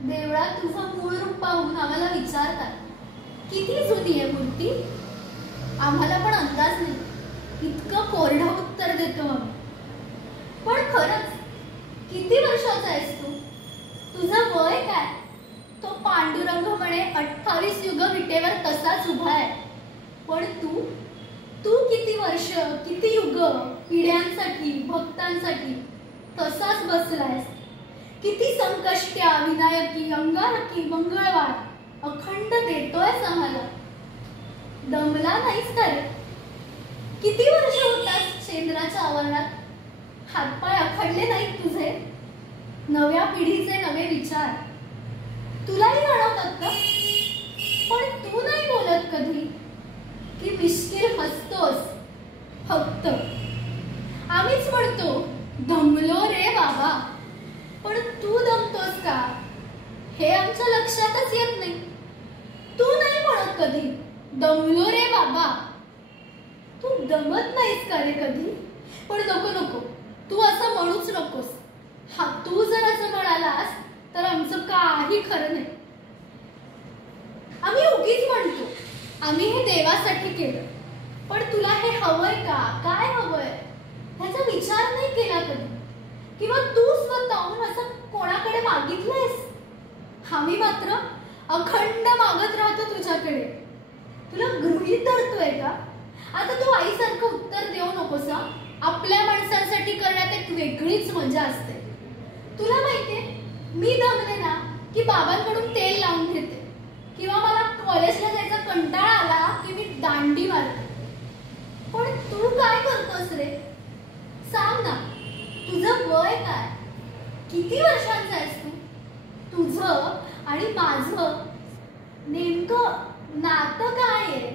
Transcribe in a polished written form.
देवळात तुझं मूळ रूप पाहून आम्हाला विचारतात, किती जुनी आहे मूर्ती? आम्हाला पण अंदाज नाही, इतकं कोरडं उत्तर देतो आम्ही. पण खरंच किती वर्षाचा आहेस तू? तुझं वय काय? तो पांडुरंग म्हणे 28 युग विटेवर तसाच उभा आहे. पण तू तू किती वर्ष, किती युग, पिढ्यांसाठी, भक्तांसाठी तसाच बसलायस. किती संकष्ट्या, विनायकी, अंगारकी, मंगळवार अखंड देतोयस आम्हाला. दमला नाहीस का रे? किती वर्ष होतात चंद्राच्या आवरणात? हातपाय अखडले नाहीत तुझे? नव्या पिढीचे नवे विचार तुलाही जाणवतात का? पण तू नाही बोलत कधी, की मिश्किल हसतोस फक्त. आम्हीच म्हणतो दमलो रे बाबा, पण तू दमतोस का हे आमच्या लक्षातच येत नाही. तू नाही म्हणत कधी दमलो रे बाबा. तू दमत नाहीस का रे कधी? पण नको नको, तू असं म्हणूच नकोस. हा, तू जर असं म्हणालास तर आमचं काही खरं नाही. आम्ही उगीच म्हणतो आम्ही हे देवासाठी केलं, पण तुला हे हवंय का, काय हवंय ह्याचा विचार नाही केला कधी. किंवा तू स्वतःहून असं कोणाकडे मागितलंयस? आम्ही मात्र अखंड मागत राहतो तुझ्याकडे. तुला गृहीत धरतोय का? आता तू आईसारखं उत्तर देऊ नकोस. आपल्या माणसांसाठी करण्यात एक वेगळीच मजा असते. तुला माहितीये, मी दमले ना की बाबांकडून तेल लावून घेते, किंवा मला कॉलेजला जायचा कंटाळा आला की मी दांडी मारते. पण तू काय करतोस रे? सांग ना, तुझं वय काय? किती वर्षांचा आहेस तू? तुझं आणि माझं नेमकं नातं काय आहे?